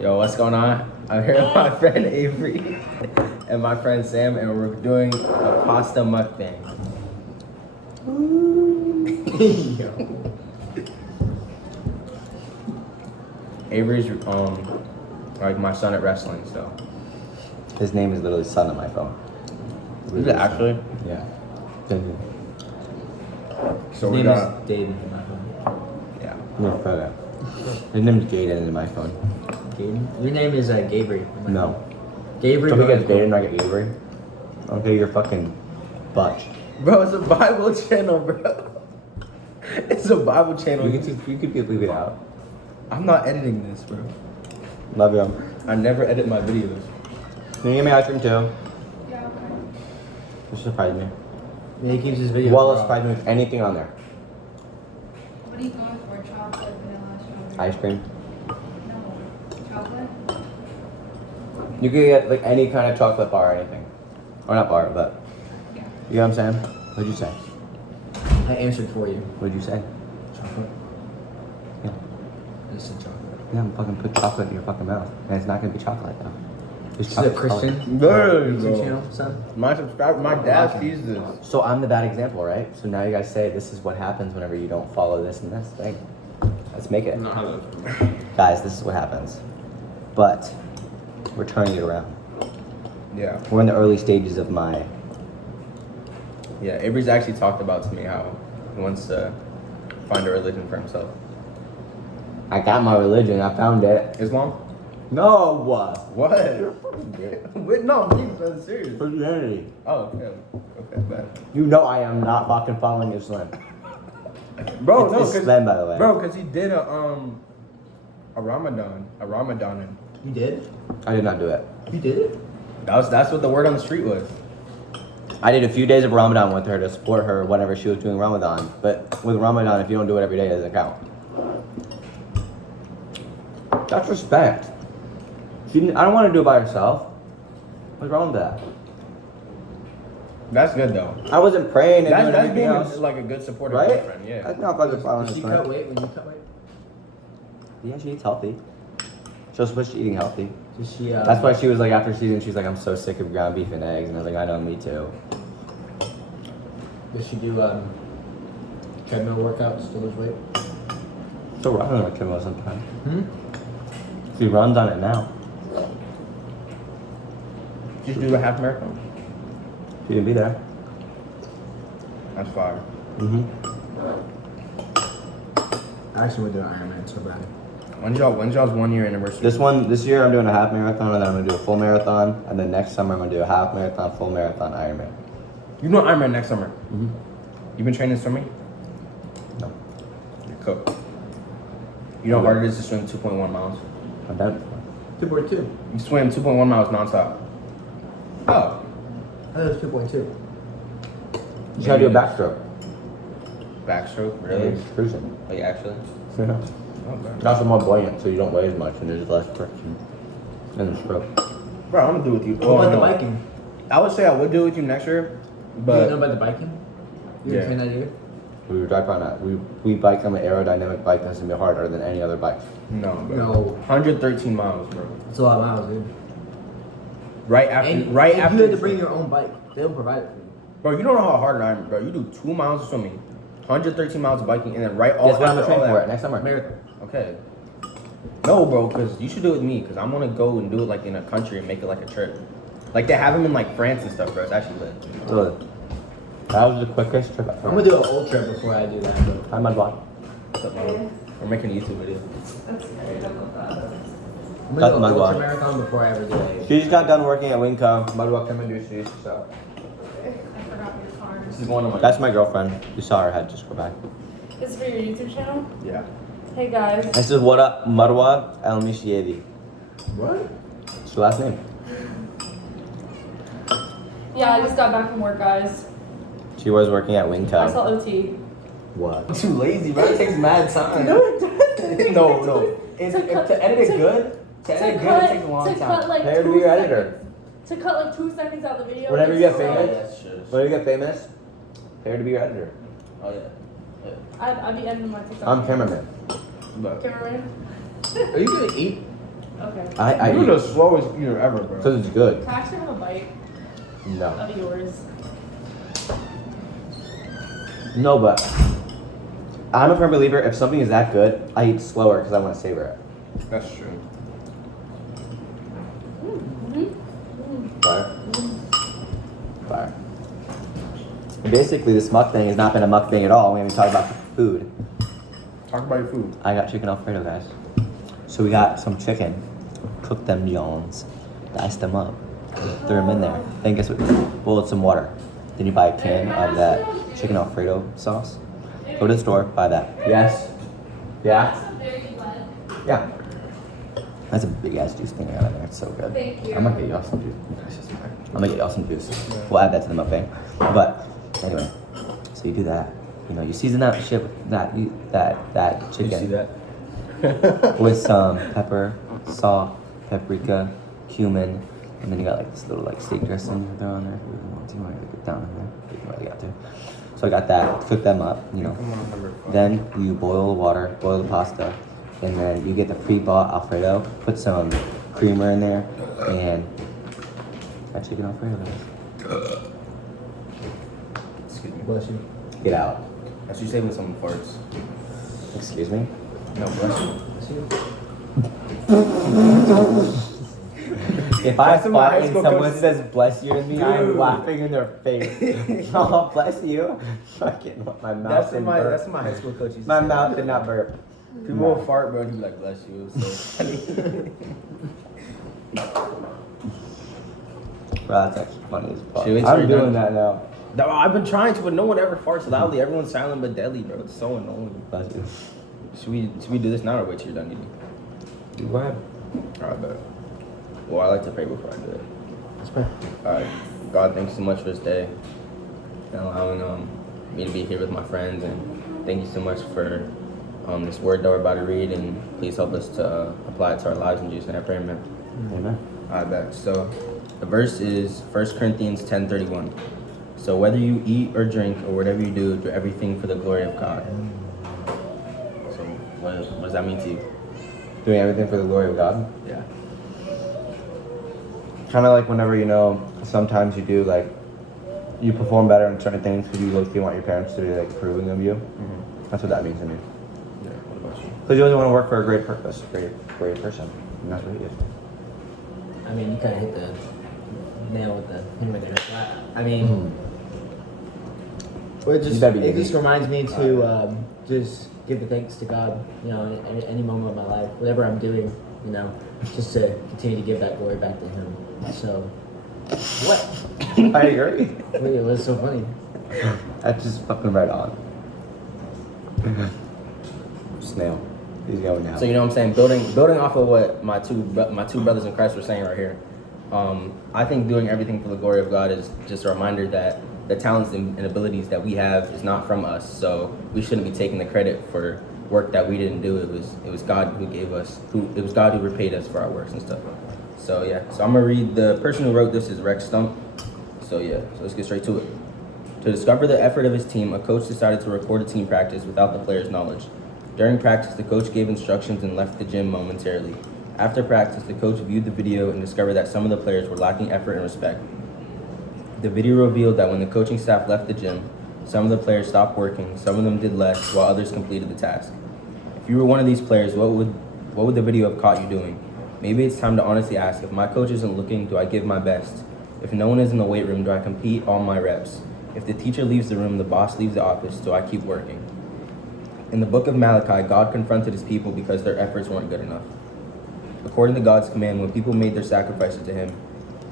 Yo, what's going on? I'm here with my friend Avery and my friend Sam, and we're doing a pasta mukbang. Yo. Avery's like my son at wrestling, so. His name is literally son on my phone. Is it actually? Yeah. So His we name got. is David in my phone. Yeah. No, photo. His name's Gaden in my phone. Gaden? Your name is Gabriel. No. Gabriel. Don't we get Gaden, not get Avery? Okay, you're fucking butch. Bro, it's a Bible channel, bro. It's a Bible channel. You could leave it out. I'm not editing this, bro. Love you. I never edit my videos. Can you give me ice cream too? Yeah, okay. Just surprise me. Yeah, he keeps his videos. Well, raw. surprise me with anything on there. What are you going for? Chocolate, vanilla, strawberry? Ice cream. No. Chocolate? You could get like any kind of chocolate bar or anything. Or not bar, but Yeah. you know what I'm saying? What'd you say? I answered for you. What'd you say? Chocolate. Yeah. I just said chocolate. Yeah, I'm fucking put chocolate in your fucking mouth. And it's not gonna be chocolate though. It's Is it chocolate Christian? There you YouTube go. channel, son? My dad sees this. colored. So I'm the bad example, right? So now you guys say this is what happens whenever you don't follow this and this thing. Let's make it. Guys, this is what happens. But we're turning it around. Yeah. We're in the early stages of my Yeah, Avery's actually talked about to me how he wants to find a religion for himself. I got my religion, I found it. Islam? No, what? What? Wait, no, I'm serious. Christianity. Oh, okay. Okay, bad. You know I am not fucking following Islam. Bro, It's no, cause, Islam, by the way. Bro, because he did a Ramadan. You did? I did not do it. You did it? That's what the word on the street was. I did a few days of Ramadan with her to support her whenever she was doing Ramadan. But with Ramadan, if you don't do it every day, it doesn't count. That's respect. She didn't, I don't want to do it by herself. What's wrong with that? That's good though. I wasn't praying and doing That's anything being else. like a good supportive Right? girlfriend, yeah. That's not fucking following Did she Islam. cut weight when you cut weight? Yeah, she eats healthy. She was supposed to eating healthy. Did she, That's why she was like, after season, she's like, I'm so sick of ground beef and eggs. And I was like, I know, me too. Did she do treadmill workouts to lose weight? Still running on a treadmill sometimes. Hmm? She runs on it now. She should do a half marathon. She didn't be there. That's fire. Mm-hmm. I actually went to an Ironman so bad. When's y'all's 1 year anniversary? This year I'm doing a half marathon, and then I'm gonna do a full marathon, and then next summer I'm gonna do a half marathon, full marathon, Ironman. You know Ironman next summer. Mm-hmm. You been training swimming? No, You're cooked. You know how hard it is to swim 2.1 miles? I'm done. 2.2. You swim 2.1 miles nonstop. Oh. I thought it was 2.2. You gotta do a backstroke. Backstroke? Really? It's cruising. Like actually? Yeah. Okay. It's also more buoyant, so you don't weigh as much, and there's less friction in the stroke. Bro, I'm gonna do it with you. What about the no. biking? I would say I would do it with you next year, You but know about the biking? You Yeah. didn't train that either? We were driving on that. We bike on an aerodynamic bike that's gonna be harder than any other bike. no, bro. No. 113 miles, bro. It's a lot of miles, dude. Right after, And right if after. you had to bring your own bike. They don't provide it for you. Bro, you don't know how hard I am, bro. You do 2 miles of swimming, 113 miles of biking, and then right all That's what I'm after gonna train all for that. it next summer. Marathon. Okay. No, bro, because you should do it with me, because I'm gonna go and do it like in a country and make it like a trip. Like they have them in like France and stuff, bro. It's actually lit. So that was the quickest trip I've I'm gonna do an ultra before I do that. But I'm my vlog. What's up, man? We're making a YouTube video. That's very difficult. I'm That's gonna do my an ultra vlog. marathon before I ever do it. She just got done working at Winco. Mudwalk come and do this yourself. I forgot your card. This is one of my. That's my girlfriend. You saw her head just go by. This is for your YouTube channel? Yeah. Hey guys. This is what up, Marwa El Mishievi. What? It's her last name. Yeah, I just got back from work, guys. She was working at I Winco. saw OT. What? I'm too lazy, bro. It takes mad time. No, it doesn't. no. To edit it to- good, to edit it good, it takes a long to time. cut like Pay her to 2 be your seconds. editor. To cut like 2 seconds out of the video. Whenever you it's get so- famous. That's just. When you get famous, pay her to be your editor. Oh yeah. I be editing my TikTok. I'm cameraman. But Cameraman. Are you gonna eat? Okay. I You're eat the slowest eater ever, bro. because it's good. Can I actually have a bite No. of yours? No, but I'm a firm believer if something is that good, I eat slower because I want to savor it. That's true. Fire. Fire. And basically, this mukbang has not been a mukbang at all. We haven't talked about food. Talk about your food. I got chicken Alfredo, guys. So we got some chicken. Cook them Jones. Dice them up. Throw them in there. Then guess what? Boil with some water. Then you buy a can of that chicken Alfredo sauce. Go to the store, buy that. Yes. Yeah. Yeah. That's a big ass juice thing I got in there. It's so good. Thank you. I'm gonna get y'all some juice. I'm gonna get y'all some juice. We'll add that to the mukbang. But anyway, so you do that. You know, you season that shit with that chicken. You see that? With some pepper, salt, paprika, cumin, and then you got like this little like steak dressing you throw on there. If you really want to, I gotta get down in there. You can really got to. So I got that. Cook them up. You know. Come on, number 5. Then you boil the water, boil the pasta, and then you get the pre-bought Alfredo. Put some creamer in there, and that chicken Alfredo, guys. Excuse me. Bless you. Get out. That's you say when someone farts. Excuse me. No, bless you. If I That's in my high fart and school someone coach- says bless you to me, I'm Dude. laughing in their face. Oh, bless you. Fucking my mouth That's didn't in my burp. that's in my high school coach. used to My say mouth that. did not burp. People will fart, bro, and he'd be like, bless you. It was so funny. Bro, that's actually funny as fuck. Should we I'm start doing done? that now. No, I've been trying to, but no one ever farts loudly. Everyone's silent but deadly, bro. It's so annoying. Bless you. Should we do this now or wait till you're done eating? Go ahead. Alright, bet. Well, I like to pray before I do it. Let's pray. Alright. God, thanks so much for this day and allowing me to be here with my friends, and thank you so much for this word that we're about to read, and please help us to apply it to our lives in Jesus' name. I pray, amen. Amen. Alright, bet. So the verse is 1 Corinthians 10:31. So whether you eat or drink or whatever you do, do everything for the glory of God. So what does that mean to you? Doing everything for the glory of God. Yeah. Kind of like whenever, you know, sometimes you do like, you perform better in certain things because you low-key want your parents to be like approving of you. Mm-hmm. That's what that means to me. Yeah. What about you? Because you always want to work for a great purpose, great person. And that's what he is. I mean, you kind of hit the nail with the hammer there. I mean, it You just better be it just giving- reminds me to just give the thanks to God. You know, in any moment of my life, whatever I'm doing, you know, just to continue to give that glory back to Him. So, what? I agree. Wait, what's so funny? That's just fucking right on. Snail. He's going now. So you know what I'm saying, building off of what my two brothers in Christ were saying right here. I think doing everything for the glory of God is just a reminder that the talents and abilities that we have is not from us. So we shouldn't be taking the credit for work that we didn't do. It was God who gave us. It was God who repaid us for our works and stuff. So yeah. So I'm gonna read. The person who wrote this is Rex Stump. So yeah. So let's get straight to it. To discover the effort of his team, a coach decided to record a team practice without the players' knowledge. During practice, the coach gave instructions and left the gym momentarily. After practice, the coach viewed the video and discovered that some of the players were lacking effort and respect. The video revealed that when the coaching staff left the gym, some of the players stopped working, some of them did less, while others completed the task. If you were one of these players, what would the video have caught you doing? Maybe it's time to honestly ask, if my coach isn't looking, do I give my best? If no one is in the weight room, do I compete all my reps? If the teacher leaves the room, the boss leaves the office, do I keep working? In the book of Malachi, God confronted his people because their efforts weren't good enough. According to God's command, when people made their sacrifices to him,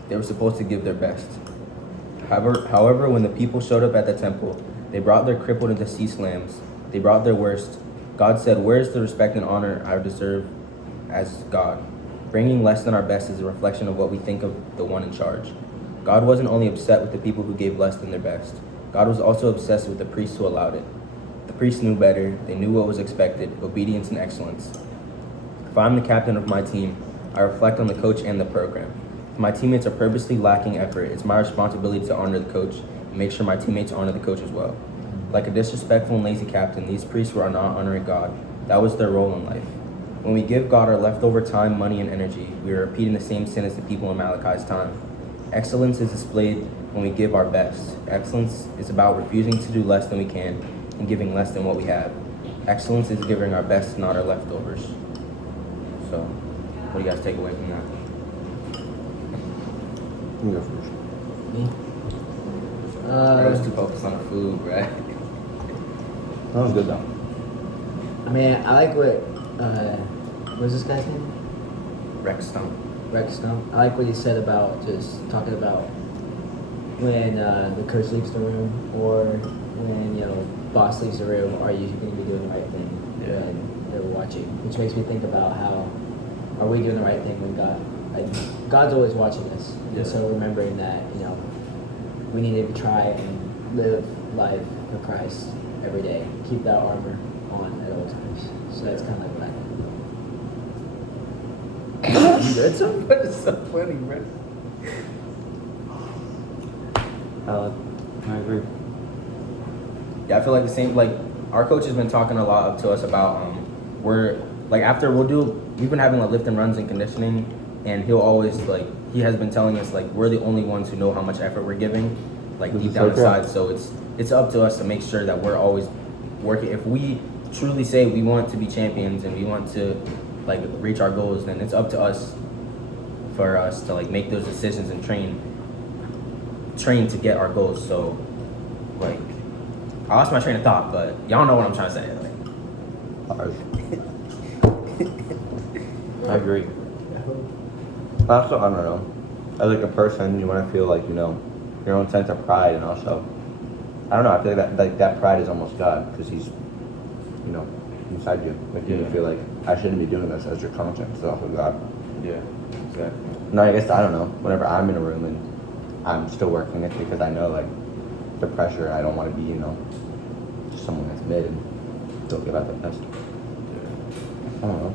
they were supposed to give their best. However, when the people showed up at the temple, they brought their crippled and deceased lambs. They brought their worst. God said, "Where is the respect and honor I deserve as God?" Bringing less than our best is a reflection of what we think of the one in charge. God wasn't only upset with the people who gave less than their best. God was also obsessed with the priests who allowed it. The priests knew better. They knew what was expected, obedience and excellence. If I'm the captain of my team, I reflect on the coach and the program. If my teammates are purposely lacking effort, it's my responsibility to honor the coach and make sure my teammates honor the coach as well. Like a disrespectful and lazy captain, these priests were not honoring God. That was their role in life. When we give God our leftover time, money, and energy, we are repeating the same sin as the people in Malachi's time. Excellence is displayed when we give our best. Excellence is about refusing to do less than we can and giving less than what we have. Excellence is giving our best, not our leftovers. So, what do you guys take away from that? You go first. Me? I was too focused on the food, right? That was good though. I mean, I like what's this guy's name? Rex Stump. Rex Stump. I like what he said about just talking about when the coach leaves the room or when, boss leaves the room, are you going to be doing the right thing when they're watching? Which makes me think about how are we doing the right thing when God's always watching us. Yeah. And so remembering that, we need to try and live life for Christ every day. Keep that armor on at all times. So that's kind of like what I think. You read something? That is so funny, bro. I agree. Yeah, I feel like the same. Like our coach has been talking a lot up to us about we're like after we've been having like lift and runs and conditioning, and he'll always like he has been telling us like we're the only ones who know how much effort we're giving, like This deep is down so true. inside. So it's up to us to make sure that we're always working. If we truly say we want to be champions and we want to like reach our goals, then it's up to us for us to like make those decisions and train to get our goals. So like I lost my train of thought, but y'all know what I'm trying to say. Like, Ours. I agree. Also, I don't know. As like a person, you want to feel like your own sense of pride, and also, I don't know. I feel like that pride is almost God because He's, inside you, making you feel like I shouldn't be doing this as your conscience. It's also God. yeah, exactly. No, I guess I don't know. Whenever I'm in a room and I'm still working, it's because I know like the pressure. I don't want to be, just someone that's mid and don't give out the best. I don't know.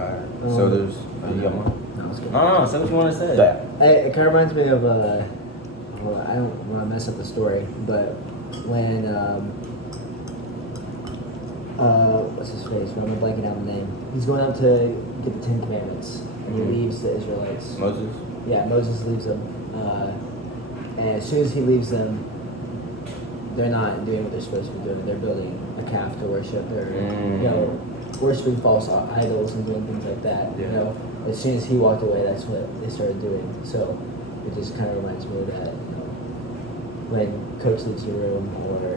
Alright. So there's. You got one? No, it's good. No, say what you want to say. Yeah. It kind of reminds me of, well, I don't want to mess up the story, but when, what's his face? Why am I blanking out the name? He's going out to get the Ten Commandments, and he leaves the Israelites. Moses. Yeah, Moses leaves them, and as soon as he leaves them, they're not doing what they're supposed to be doing. They're building a calf to worship. They're, worshiping false idols and doing things like that. Yeah. As soon as he walked away, that's what they started doing. So it just kind of reminds me of that. When coach leaves the room, or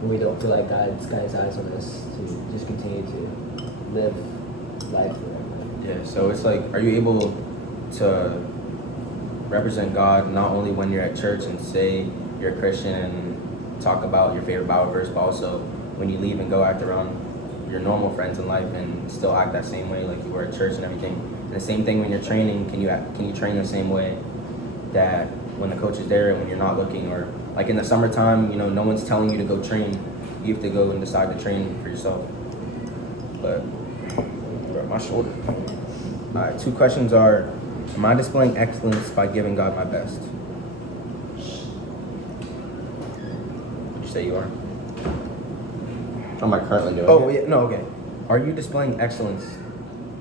when we don't feel like God's got His eyes on us, to just continue to live life for Him. Yeah. So it's like, are you able to represent God not only when you're at church and say you're a Christian and talk about your favorite Bible verse, but also when you leave and go act around your normal friends in life and still act that same way like you were at church and everything. And the same thing when you're training, can you train the same way that when the coach is there and when you're not looking, or like in the summertime, no one's telling you to go train. You have to go and decide to train for yourself. But bro, my shoulder. Alright, 2 questions are, am I displaying excellence by giving God my best? Would you say you are? Am I currently doing Oh, it? yeah, no, okay. Are you displaying excellence?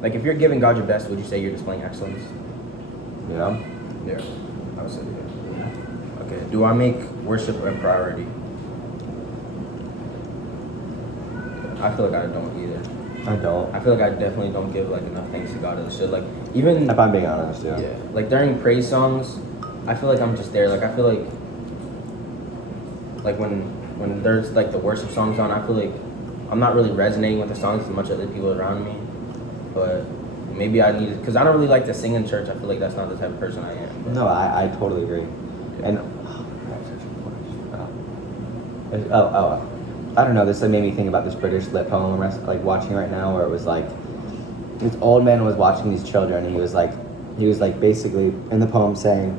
Like, if you're giving God your best, would you say you're displaying excellence? Yeah. Yeah, I would say yeah. Okay, do I make worship a priority? I feel like I don't either. I don't. I feel like I definitely don't give, like, enough thanks to God as I should. Like, even... If I'm being honest, yeah. Yeah, like, during praise songs, I feel like I'm just there. Like, I feel like when there's, like, the worship songs on, I feel like I'm not really resonating with the songs as much as the people around me, but maybe I need to, because I don't really like to sing in church. I feel like that's not the type of person I am. But. No, I totally agree. And I don't know. This made me think about this British lit poem I'm like watching right now, where it was like this old man was watching these children, and he was like basically in the poem saying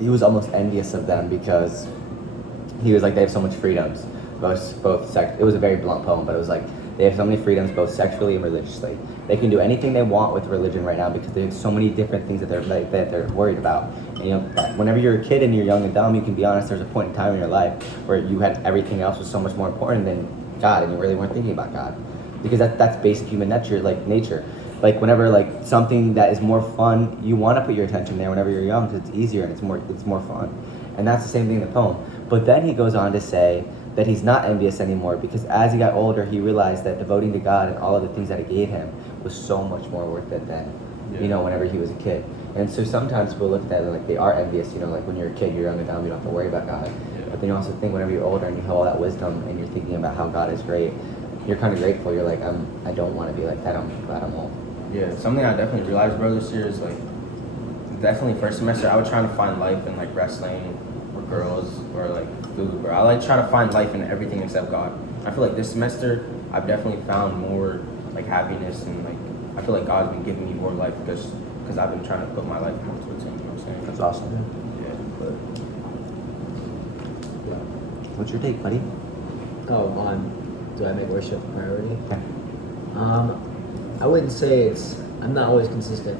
he was almost envious of them because he was like they have so much freedoms. It was a very blunt poem, but it was like they have so many freedoms both sexually and religiously. They can do anything they want with religion right now because they have so many different things that they're worried about. And whenever you're a kid and you're young and dumb, you can be honest, there's a point in time in your life where you had everything else was so much more important than God, and you really weren't thinking about God. because that's basic human nature. Like whenever like something that is more fun, you want to put your attention there whenever you're young because it's easier and it's more fun. And that's the same thing in the poem. But then he goes on to say that he's not envious anymore because as he got older, he realized that devoting to God and all of the things that he gave him was so much more worth it than, whenever he was a kid. And so sometimes people look at that and like they are envious, like when you're a kid, you're young and dumb, you don't have to worry about God. Yeah. But then you also think whenever you're older and you have all that wisdom and you're thinking about how God is great, you're kind of grateful. You're like, I don't want to be like that. I'm glad I'm old. Yeah, something I definitely realized, bro, this year is like, definitely first semester, I was trying to find life in like wrestling or girls or like food, bro. I like try to find life in everything except God. I feel like this semester, I've definitely found more like happiness and like, I feel like God's been giving me more life because I've been trying to put my life more towards Him, you know what I'm saying? That's awesome. Yeah, but. What's your take, buddy? Do I make worship a priority? I wouldn't say I'm not always consistent.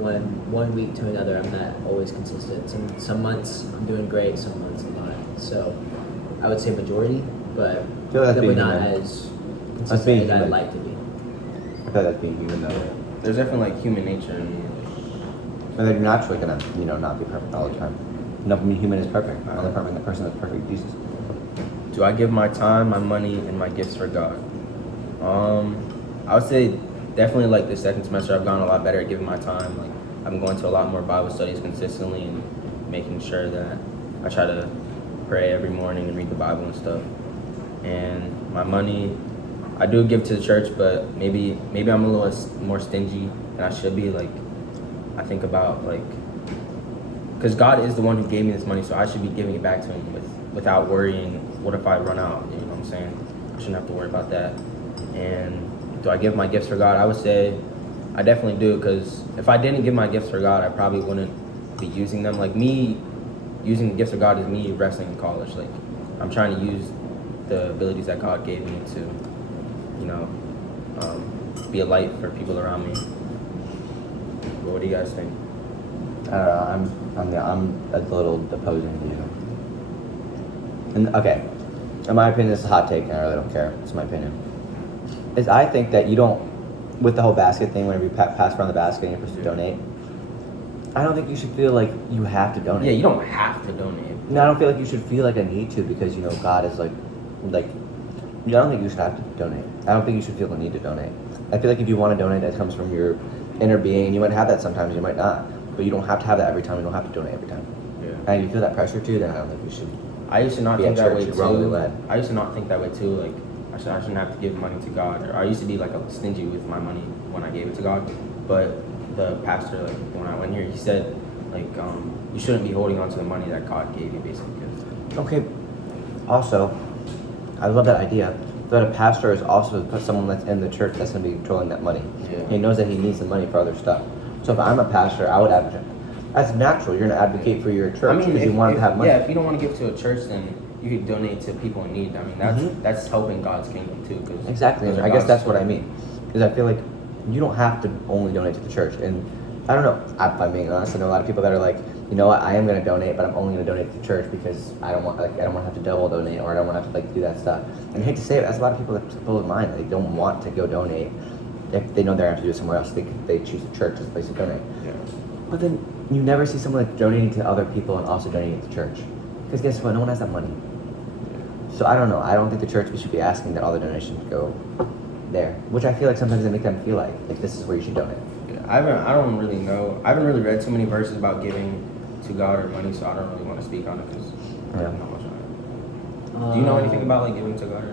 One week to another, I'm not always consistent. Some months I'm doing great, some months I'm not. So I would say majority, but definitely not as consistent as I'd like to be. I feel that's being human though. There's definitely like human nature and they're naturally gonna, not be perfect all the time. No human is perfect. Only perfect the person that's perfect, Jesus. do I give my time, my money, and my gifts for God? I would say definitely like the second semester I've gotten a lot better at giving my time. Like I'm going to a lot more Bible studies consistently and making sure that I try to pray every morning and read the Bible and stuff. And my money, I do give to the church, but maybe I'm a little more stingy than I should be. Like I think about like, because God is the one who gave me this money, so I should be giving it back to Him without worrying, what if I run out? You know what I'm saying? I shouldn't have to worry about that. And do I give my gifts for God? I would say I definitely do, because if I didn't give my gifts for God, I probably wouldn't be using them. Like me using the gifts of God is me wrestling in college. Like I'm trying to use the abilities that God gave me to, be a light for people around me. But what do you guys think? I don't know. I'm a little opposing to you. And okay, in my opinion, this is a hot take, and I really don't care. It's my opinion. Is I think that you don't, with the whole basket thing, whenever you pass around the basket and you're supposed to donate, I don't think you should feel like you have to donate. Yeah, you don't have to donate. No, I don't feel like you should feel like a need to, because God is like, I don't think you should have to donate. I don't think you should feel the need to donate. I feel like if you want to donate, that comes from your inner being, and you might have that sometimes, you might not, but you don't have to have that every time. You don't have to donate every time. Yeah. And if you feel that pressure too, then I don't think you should. I used to not think that way too. Led. I used to not think that way too. Like I shouldn't have to give money to God. Or I used to be like a stingy with my money when I gave it to God. But the pastor, like when I went here, he said, like you shouldn't be holding on to the money that God gave you, basically. Okay. Also, I love that idea. That a pastor is also someone that's in the church that's going to be controlling that money. Yeah. He knows that he needs the money for other stuff. So if I'm a pastor, I would advocate. That's natural. You're going to advocate for your church because you want to have money. Yeah, if you don't want to give to a church, then you could donate to people in need. I mean, that's helping God's kingdom too. Cause exactly. I guess that's what I mean. Because I feel like you don't have to only donate to the church. And I don't know. If I'm being honest, I know a lot of people that are like, you know what, I am going to donate, but I'm only going to donate to the church because I don't want to have to double donate, or I don't want to have to do that stuff. And I hate to say it, that's a lot of people that suppose mine. They don't want to go donate if they know they're going to have to do it somewhere else. They choose the church as a place to donate. Yeah. But then you never see someone like donating to other people and also donating to church. Because guess what? No one has that money. So I don't know. I don't think the church should be asking that all the donations go there, which I feel like sometimes they make them feel like this is where you should donate. Yeah, I don't really know. I haven't really read too many verses about giving to God or money, so I don't really want to speak on it because I don't know much on it. Do you know anything about like giving to God?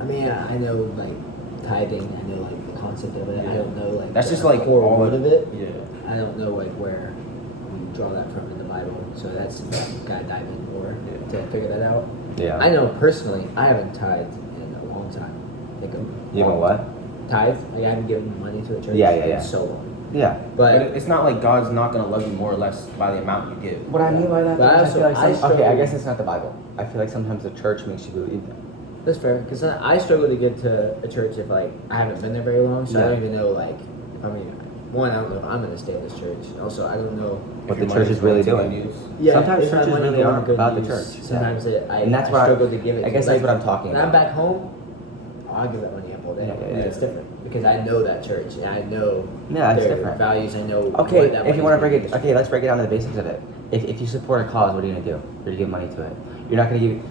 I mean, I know like tithing. I know like the concept of it. Yeah. I don't know like that's just like core word of it. Yeah. I don't know like where we draw that from in the Bible, so that's gotta dive in more to figure that out. Yeah. I know personally, I haven't tithed in a long time. Like you haven't what? Tithe. Like I haven't given money to the church. Yeah. In so long. Yeah, but it's not like God's not gonna love you more or less by the amount you give. What I mean by that, but I feel like I guess it's not the Bible. I feel like sometimes the church makes you believe that. That's fair, because I struggle to get to a church if like I haven't been there very long, so I don't even know like. I mean, one, I don't know if I'm gonna stay in this church. Also, I don't know what the church is really doing. Yeah, sometimes churches really aren't about the church. Sometimes and that's why I struggle to give it. I guess that's what I'm talking when about. I'm back home, I'll give that money whole day. Yeah. It's different because I know that church and I know Yeah, it's their different. values. I know. Okay, what that if you want to break money's it, okay, let's break it down to the basics of it. If you support a cause, what are you gonna do? You're gonna give money to it. You're not gonna give.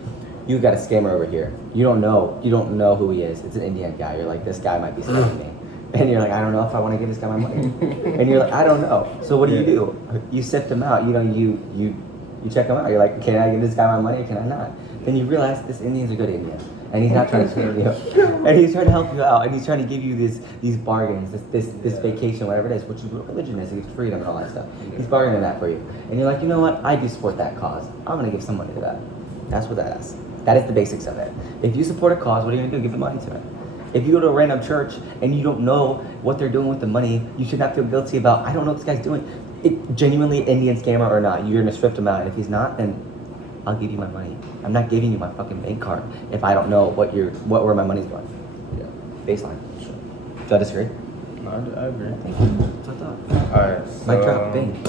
You got a scammer over here. You don't know who he is. It's an Indian guy. You're like, this guy might be scamming me. And you're like, I don't know if I want to give this guy my money. And you're like, I don't know. So what do? You sift him out. You know, you check him out. You're like, can I give this guy my money or can I not? Then you realize this Indian's a good Indian. And he's not trying to scam you. And he's trying to help you out. And he's trying to give you these bargains, this vacation, whatever it is, which is what religion is. It's freedom and all that stuff. He's bargaining that for you. And you're like, you know what? I do support that cause. I'm going to give some money to that. That's what that is. That is the basics of it. If you support a cause, what are you going to do? Give the money to it. If you go to a random church and you don't know what they're doing with the money, you should not feel guilty about, I don't know what this guy's doing. It genuinely Indian scammer or not, you're going to swift him out. And if he's not, then I'll give you my money. I'm not giving you my fucking bank card if I don't know where my money's going. Yeah. Baseline. Sure. Do I disagree? No, I agree. Thank you. That's what I thought. Alright, Mic drop, so bing.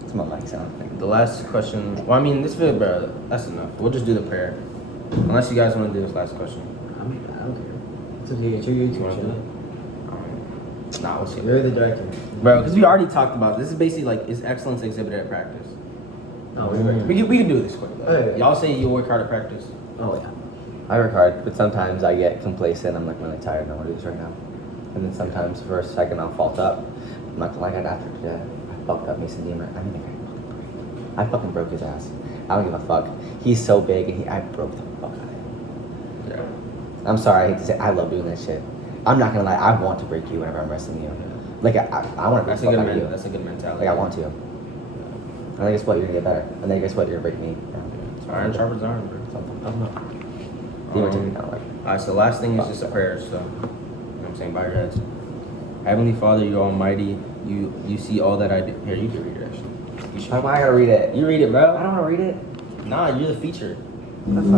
That's my mic sound. the last question. Well, I mean, this video, bro, that's enough. We'll just do the prayer. Unless you guys want to do this last question. I don't care. It's okay. It's your You YouTube wanna do channel. Nah, we'll see. You're the director. Bro, because we already talked about this. This is basically like, is excellence exhibited at practice? Oh, we're directing. We can do this quick. Though. Oh, yeah. Y'all say you work hard at practice. Oh yeah. I work hard, but sometimes I get complacent. I'm like really tired. I don't want to do this right now. And then sometimes for a second I'll fault up. I'm not like after today. I fucked up Mason Deemer. I mean, I fucking broke his ass. I don't give a fuck. He's so big and I broke the fuck out of him. Yeah. I'm sorry, I hate to say, I love doing that shit. I'm not gonna lie, I want to break you whenever I'm wrestling you. Like I want to break That's the a fuck good out of you. That's a good mentality. Like I want to. And then guess what? You're gonna get better. And then guess what? You're gonna break me. It's iron sharpens iron, bro. I don't know. Demon took me down, like. Alright, so the last thing is just a prayer. So, you know what I'm saying? Bow your heads. Heavenly Father, you're almighty. You see all that I do. Here, you can read it actually. You should. Why I gotta read it? You read it, bro. I don't wanna read it. Nah, you're the feature. What the fuck?